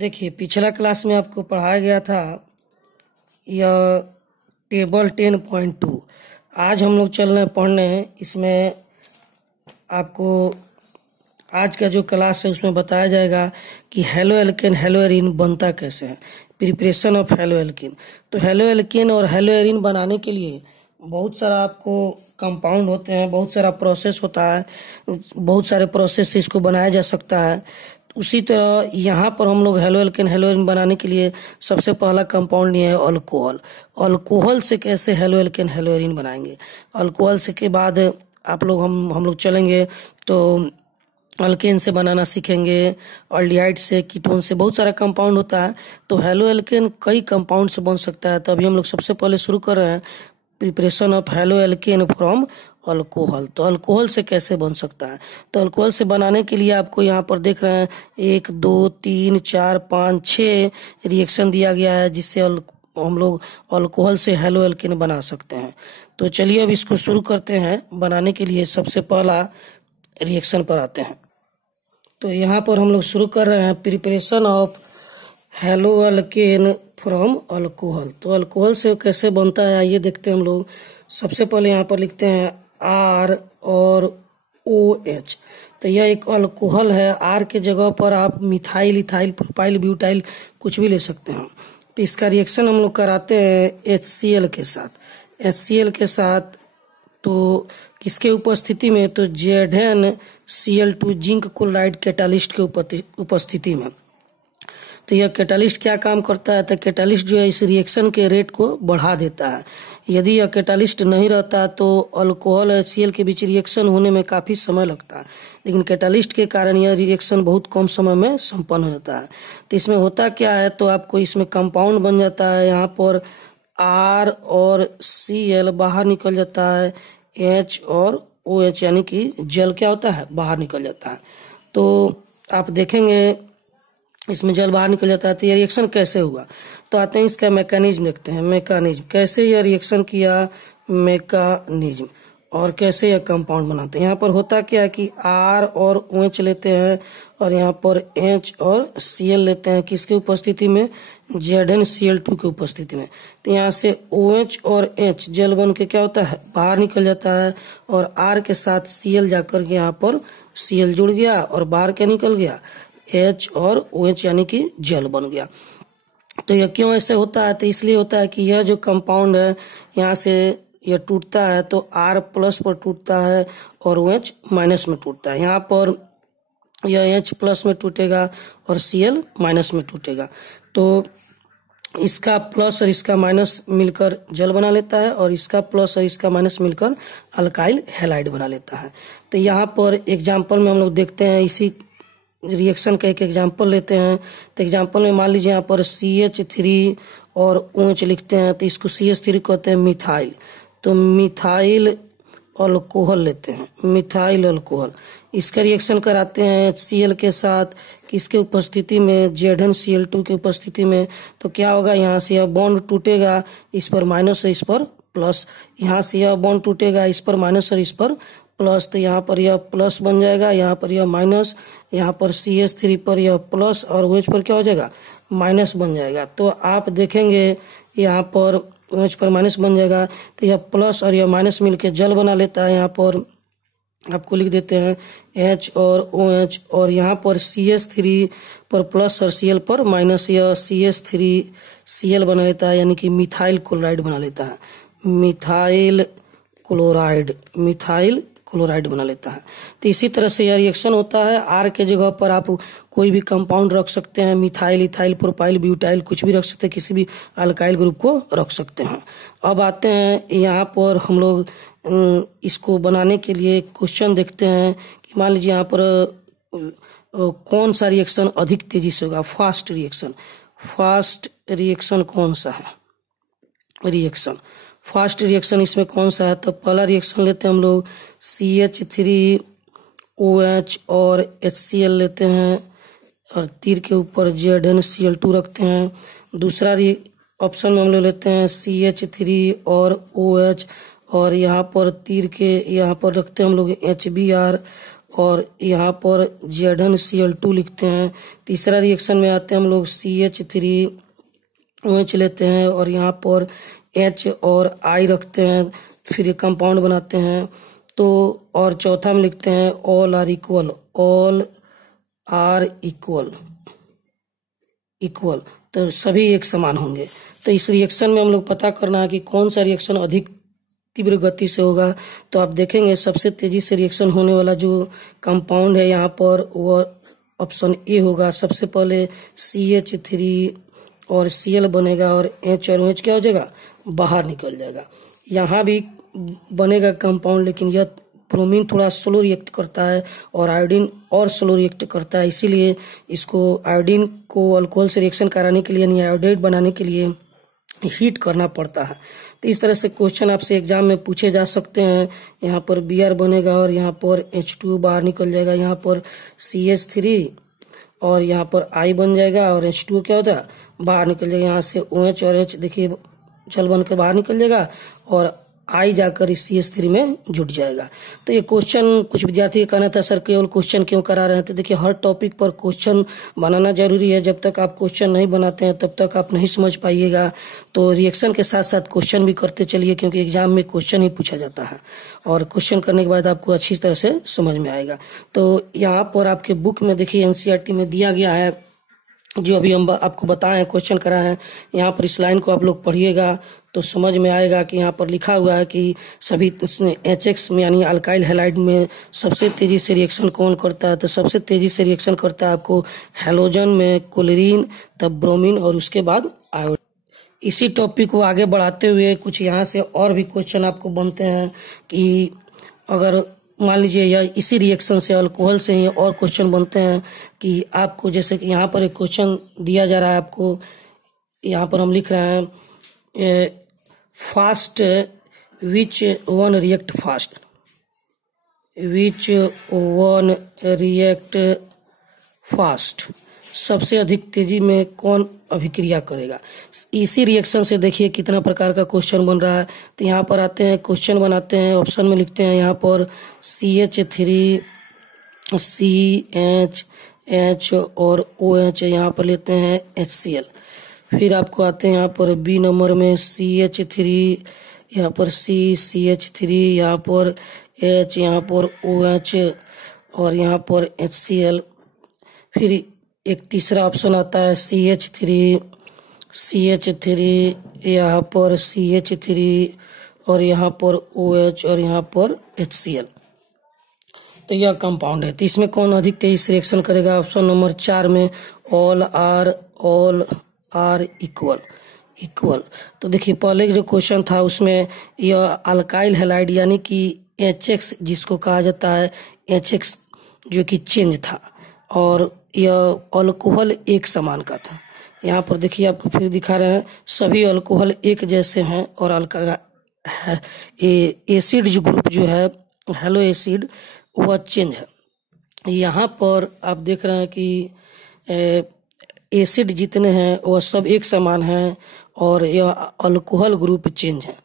देखिए, पिछला क्लास में आपको पढ़ाया गया था यह टेबल 10.2। आज हम लोग चल रहे हैं पढ़ने। इसमें आपको आज का जो क्लास है उसमें बताया जाएगा कि हेलो एल्केन हेलो एरीन बनता कैसे है, प्रिपरेशन ऑफ हेलो एल्केन। तो हेलो एल्केन और हेलो एरीन बनाने के लिए बहुत सारा आपको कंपाउंड होते हैं, बहुत सारा प्रोसेस होता है, बहुत सारे प्रोसेस से इसको बनाया जा सकता है। उसी तरह यहाँ पर हम लोग हेलो एल्केन हेलो एरीन बनाने के लिए सबसे पहला कंपाउंड ये है अल्कोहल। अल्कोहल से कैसे हेलो एल्केन हेलो एरीन बनाएंगे। अल्कोहल से के बाद आप लोग हम लोग चलेंगे तो अल्केन से बनाना सीखेंगे, ऑल्डिहाइड से, कीटोन से, बहुत सारा कंपाउंड होता है। तो हेलो एल्केन कई कंपाउंड से बन सकता है। तो अभी हम लोग सबसे पहले शुरू कर रहे हैं preparation of halo alkane from alcohol. तो अल्कोहल से कैसे बन सकता है। तो अल्कोहल से बनाने के लिए आपको यहाँ पर देख रहे हैं 1 2 3 4 5 6 रिएक्शन दिया गया है, जिससे हम लोग अल्कोहल से हेलो एल्केन बना सकते हैं। तो चलिए अब इसको शुरू करते हैं बनाने के लिए। सबसे पहला रिएक्शन पर आते हैं। तो यहाँ पर हम लोग शुरू कर रहे हैं preparation of halo alkane from alcohol. तो अल्कोहल से कैसे बनता है आइए देखते हैं हम लोग। सबसे पहले यहाँ पर लिखते हैं R और OH। तो यह एक अल्कोहल है। R के जगह पर आप मिथाइल, इथाइल, प्रोपाइल, ब्यूटाइल कुछ भी ले सकते हैं। तो इसका रिएक्शन हम लोग कराते हैं HCl के साथ। HCl के साथ तो किसके उपस्थिति में, तो ZnCl2 जिंक क्लोराइड कैटालिस्ट के उपस्थिति में। तो यह कैटालिस्ट क्या काम करता है, तो कैटालिस्ट जो है इस रिएक्शन के रेट को बढ़ा देता है। यदि यह कैटालिस्ट नहीं रहता तो अल्कोहल और HCl के बीच रिएक्शन होने में काफ़ी समय लगता है, लेकिन कैटालिस्ट के कारण यह रिएक्शन बहुत कम समय में संपन्न हो जाता है। तो इसमें होता क्या है, तो आपको इसमें कंपाउंड बन जाता है। यहाँ पर R और Cl बाहर निकल जाता है, H और OH यानी कि जल क्या होता है, बाहर निकल जाता है। तो आप देखेंगे इसमें जल बाहर निकल जाता है। तो यह रिएक्शन कैसे हुआ, तो आते हैं इसका मैकेनिज्म देखते हैं। मैकेनिज्म कैसे यह रिएक्शन किया, मैकेनिज्म, और कैसे यह कंपाउंड बनाते हैं। यहाँ पर होता क्या है कि R और OH लेते हैं और यहाँ पर H और Cl लेते हैं, किसके उपस्थिति में, ZnCl2 की उपस्थिति में। तो यहाँ से OH और H जल बन के क्या होता है, बाहर निकल जाता है, और R के साथ Cl जाकर के यहाँ पर Cl जुड़ गया और बाहर क्या निकल गया, H और OH यानी कि जल बन गया। तो यह क्यों ऐसे होता है, तो इसलिए होता है कि यह जो कंपाउंड है यहाँ से यह टूटता है तो R प्लस पर टूटता है और OH माइनस में टूटता है। यहाँ पर यह H प्लस में टूटेगा और Cl माइनस में टूटेगा। तो इसका प्लस और इसका माइनस मिलकर जल बना लेता है और इसका प्लस और इसका माइनस मिलकर अल्काइल हैलाइड बना लेता है। तो यहाँ पर एग्जाम्पल में हम लोग देखते हैं, इसी रिएक्शन का एक एग्जाम्पल लेते हैं। तो एग्जाम्पल में मान लीजिए यहाँ पर CH3 और OH लिखते हैं, तो इसको CH3 कहते हैं मिथाइल। तो मिथाइल अल्कोहल लेते हैं, मिथाइल अल्कोहल। इसका रिएक्शन कराते हैं HCl के साथ, किसके उपस्थिति में, ZnCl2 की उपस्थिति में। तो क्या होगा, यहाँ से यह बॉन्ड टूटेगा, इस पर माइनस और इस पर प्लस, यहाँ से यह बॉन्ड टूटेगा, इस पर माइनस और इस पर प्लस। तो यहाँ पर यह प्लस बन जाएगा, यहाँ पर यह माइनस, यहाँ पर CH3 पर यह प्लस और OH पर क्या हो जाएगा, माइनस बन जाएगा। तो आप देखेंगे यहाँ पर OH पर माइनस बन जाएगा, तो यह प्लस और यह माइनस मिलके जल बना लेता है। यहाँ पर आपको लिख देते हैं H और OH, और यहाँ पर CH3 पर प्लस और Cl पर माइनस, यह CH3 Cl बना लेता है यानी कि मिथाइल क्लोराइड बना लेता है, मिथाइल क्लोराइड बना लेता है। तो इसी तरह से यह रिएक्शन होता है। R के जगह पर आप कोई भी कंपाउंड रख सकते हैं, मिथाइल, इथाइल, प्रोपाइल, ब्यूटाइल कुछ भी रख सकते हैं, किसी भी अल्काइल ग्रुप को रख सकते हैं। अब आते हैं यहाँ पर हम लोग इसको बनाने के लिए क्वेश्चन देखते हैं कि मान लीजिए यहाँ पर कौन सा रिएक्शन अधिक तेजी से होगा, फास्ट रिएक्शन कौन सा है, फास्ट रिएक्शन इसमें कौन सा है। तो पहला रिएक्शन लेते हैं हम लोग CH3OH और HCl लेते हैं और तीर के ऊपर ZnCl2 रखते हैं। दूसरा ऑप्शन में हम लोग लेते हैं CH3 और OH और यहाँ पर तीर के यहाँ पर रखते हैं हम लोग HBr और यहाँ पर ZnCl2 लिखते हैं। तीसरा रिएक्शन में आते हैं हम लोग CH3OH लेते हैं और यहाँ पर H और I रखते हैं, फिर ये कंपाउंड बनाते हैं। तो और चौथा में लिखते हैं ऑल आर इक्वल, तो सभी एक समान होंगे। तो इस रिएक्शन में हम लोग पता करना है कि कौन सा रिएक्शन अधिक तीव्र गति से होगा। तो आप देखेंगे सबसे तेजी से रिएक्शन होने वाला जो कंपाउंड है यहाँ पर वह ऑप्शन ए होगा। सबसे पहले CH3 और Cl बनेगा और H और OH क्या हो जाएगा, बाहर निकल जाएगा। यहाँ भी बनेगा कंपाउंड, लेकिन यह ब्रोमीन थोड़ा स्लो रिएक्ट करता है और आयोडीन और स्लो रिएक्ट करता है, इसीलिए इसको आयोडीन को अल्कोहल से रिएक्शन कराने के लिए यानी आयोडाइड बनाने के लिए हीट करना पड़ता है। तो इस तरह से क्वेश्चन आपसे एग्जाम में पूछे जा सकते हैं। यहाँ पर Br बनेगा और यहाँ पर H2 बाहर निकल जाएगा, यहाँ पर CH3 और यहाँ पर I बन जाएगा और H2 क्या होता है, बाहर निकल जाएगा। यहाँ से OH और H देखिए जल बनकर बाहर निकल जाएगा और I जाकर इस CH3 में जुट जाएगा। तो ये क्वेश्चन कुछ विद्यार्थी का कहना था सर केवल क्वेश्चन क्यों करा रहे हैं। तो देखिए हर टॉपिक पर क्वेश्चन बनाना जरूरी है। जब तक आप क्वेश्चन नहीं बनाते हैं तब तक आप नहीं समझ पाइएगा। तो रिएक्शन के साथ साथ क्वेश्चन भी करते चलिए, क्योंकि एग्जाम में क्वेश्चन ही पूछा जाता है और क्वेश्चन करने के बाद आपको अच्छी तरह से समझ में आएगा। तो यहाँ पर आपके बुक में देखिए NCERT में दिया गया है, जो अभी हम आपको बताएं क्वेश्चन कराए हैं। यहाँ पर इस लाइन को आप लोग पढ़िएगा तो समझ में आएगा कि यहाँ पर लिखा हुआ है कि सभी इसमें HX में यानी अल्काइल हैलाइड में सबसे तेजी से रिएक्शन कौन करता है। तो सबसे तेजी से रिएक्शन करता है आपको हैलोजन में क्लोरीन, तब ब्रोमीन और उसके बाद आयोडीन। इसी टॉपिक को आगे बढ़ाते हुए कुछ यहाँ से और भी क्वेश्चन आपको बनते हैं कि अगर मान लीजिए या इसी रिएक्शन से अल्कोहल से ही और क्वेश्चन बनते हैं कि आपको जैसे कि यहाँ पर एक क्वेश्चन दिया जा रहा है आपको, यहाँ पर हम लिख रहे हैं fast which one react fast, सबसे अधिक तेजी में कौन अभिक्रिया करेगा। इसी रिएक्शन से देखिए कितना प्रकार का क्वेश्चन बन रहा है। तो यहाँ पर आते हैं क्वेश्चन बनाते हैं, ऑप्शन में लिखते हैं यहाँ पर CH3 CH और OH, यहाँ पर लेते हैं HCl। फिर आपको आते हैं यहाँ पर B नंबर में CH3, यहाँ पर CH3, यहाँ पर H, यहाँ पर OH और यहाँ पर HCl। फिर एक तीसरा ऑप्शन आता है CH3, यहाँ पर CH3 और यहाँ पर OH और यहाँ पर HCl। तो यह कंपाउंड है। तो इसमें कौन अधिक तेजी से रिएक्शन करेगा, ऑप्शन नंबर 4 में ऑल आर इक्वल। तो देखिए पहले जो क्वेश्चन था उसमें यह अल्काइल हैलाइड यानी कि HX जिसको कहा जाता है HX जो कि चेंज था और यह अल्कोहल एक समान का था। यहाँ पर देखिए आपको फिर दिखा रहे हैं सभी अल्कोहल एक जैसे हैं और एसिड जो ग्रुप जो है हेलो एसिड वह चेंज है। यहाँ पर आप देख रहे हैं कि एसिड जितने हैं वह सब एक समान हैं और यह अल्कोहल ग्रुप चेंज है।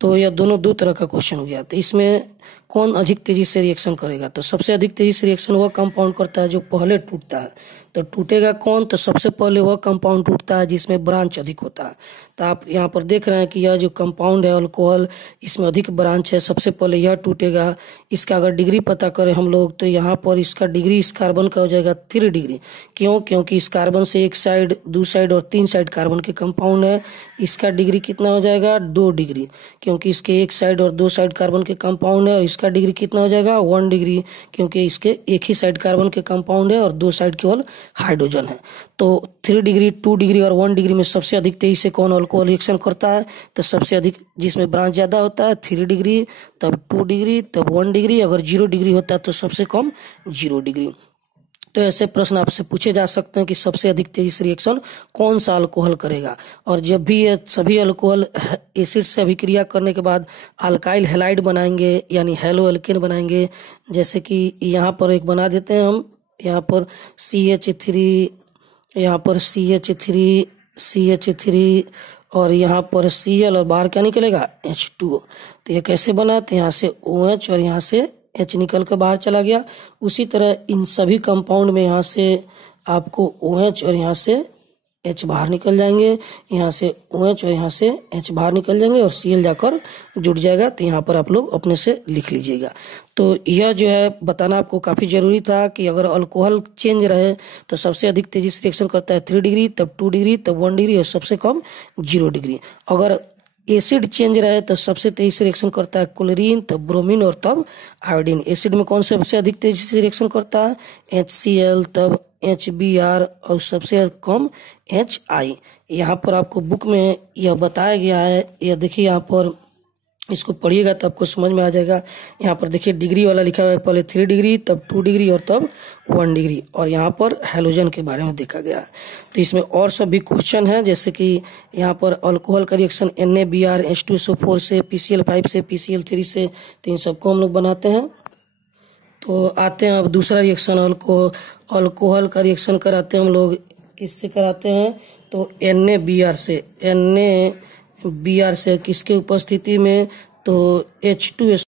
तो यह दोनों दो तरह का क्वेश्चन हो गया। तो इसमें कौन अधिक तेजी से रिएक्शन करेगा, तो सबसे अधिक तेजी से रिएक्शन वह कंपाउंड करता है जो पहले टूटता है। तो टूटेगा कौन, तो सबसे पहले वह कंपाउंड टूटता है जिसमें ब्रांच अधिक होता है। तो आप यहाँ पर देख रहे हैं कि यह जो कंपाउंड है अल्कोहल, इसमें अधिक ब्रांच है, सबसे पहले यह टूटेगा। इसका अगर डिग्री पता करें हम लोग तो यहाँ पर इसका डिग्री इस कार्बन का हो जाएगा 3 डिग्री। क्यों, क्योंकि इस कार्बन से एक साइड, 2 साइड और 3 साइड कार्बन के कंपाउंड है। इसका डिग्री कितना हो जाएगा 2 डिग्री, क्योंकि इसके एक साइड और 2 साइड कार्बन के कंपाउंड है। और इसका डिग्री कितना हो जाएगा 1 डिग्री, क्योंकि इसके एक ही साइड कार्बन के कंपाउंड है और 2 साइड केवल हाइड्रोजन है। तो 3 डिग्री, 2 डिग्री और 1 डिग्री में सबसे अधिक तेजी से कौन अल्कोहल रिएक्शन करता है, तो सबसे अधिक जिसमें ब्रांच ज्यादा होता है 3 डिग्री, तब 2 डिग्री, तब 1 डिग्री। अगर 0 डिग्री होता है तो सबसे कम 0 डिग्री। तो ऐसे प्रश्न आपसे पूछे जा सकते हैं कि सबसे अधिक तेजी से रिएक्शन कौन सा अल्कोहल करेगा। और जब भी ये सभी अल्कोहल एसिड से अभिक्रिया करने के बाद अल्काइल हैलाइड बनाएंगे यानी हैलो एल्केन बनाएंगे, जैसे कि यहाँ पर एक बना देते हैं हम, यहाँ पर CH3, यहाँ पर CH3 और यहाँ पर Cl और बाहर क्या निकलेगा H2। तो ये कैसे बना, तो यहाँ से OH और यहाँ से H निकल कर बाहर चला गया। उसी तरह इन सभी कंपाउंड में यहाँ से आपको OH और यहाँ से H बाहर निकल जाएंगे, यहाँ से OH और यहाँ से H बाहर निकल जाएंगे और Cl जाकर जुड़ जाएगा। तो यहाँ पर आप लोग अपने से लिख लीजिएगा। तो यह जो है बताना आपको काफ़ी ज़रूरी था कि अगर अल्कोहल चेंज रहे तो सबसे अधिक तेजी से रिएक्शन करता है 3 डिग्री, तब 2 डिग्री, तब 1 डिग्री और सबसे कम 0 डिग्री। अगर एसिड चेंज रहे तो सबसे तेजी से रिएक्शन करता है क्लोरीन, तब ब्रोमीन और तब आयोडीन। एसिड में कौन सबसे अधिक तेजी से रिएक्शन करता है? HCl, तब HBr और सबसे कम HI। यहाँ पर आपको बुक में यह बताया गया है, यह देखिए यहाँ पर इसको पढ़िएगा तो आपको समझ में आ जाएगा। यहाँ पर देखिए डिग्री वाला लिखा हुआ है, पहले 3 डिग्री, तब 2 डिग्री और तब 1 डिग्री। और यहाँ पर हैलोजन के बारे में देखा गया है। तो इसमें और सब भी क्वेश्चन है, जैसे कि यहाँ पर अल्कोहल का रिएक्शन NaBr H2SO4 से, PCl5 से, PCl3 से, तो इन सबको हम लोग बनाते हैं। तो आते हैं अब दूसरा रिएक्शन, अल्कोहल का रिएक्शन कराते हैं हम लोग। किससे कराते हैं? तो NaBr से। NaBr से किसके उपस्थिति में? तो H2SO